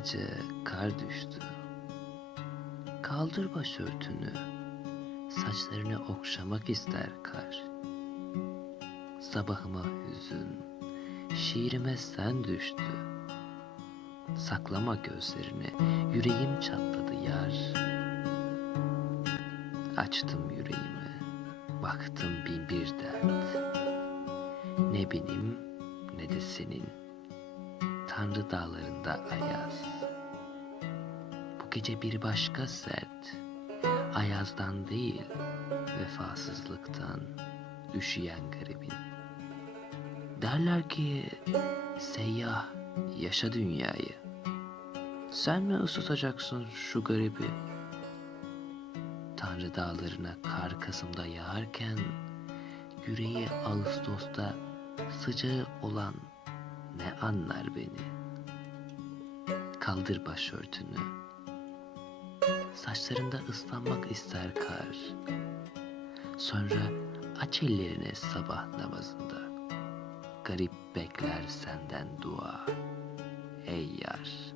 gece kar düştü. Kaldır başörtünü, saçlarını okşamak ister kar. Sabahıma hüzün, şiirime sen düştü. Saklama gözlerini, yüreğim çatladı yar. Açtım yüreğimi, baktım bin bir dert. Ne benim ne de senin, Tanrı dağlarında ayaz. Bu gece bir başka sert, ayazdan değil, vefasızlıktan üşüyen garibin. Derler ki seyyah yaşa dünyayı. Sen mi ısıtacaksın şu garibi? Tanrı dağlarına kar Kasım'da yağarken yüreği Ağustos'ta sıcağı olan ne anlar beni? Kaldır başörtünü. Saçlarında ıslanmak ister kar. Sonra aç ellerini sabah namazında. Garip bekler senden dua. Ey yar.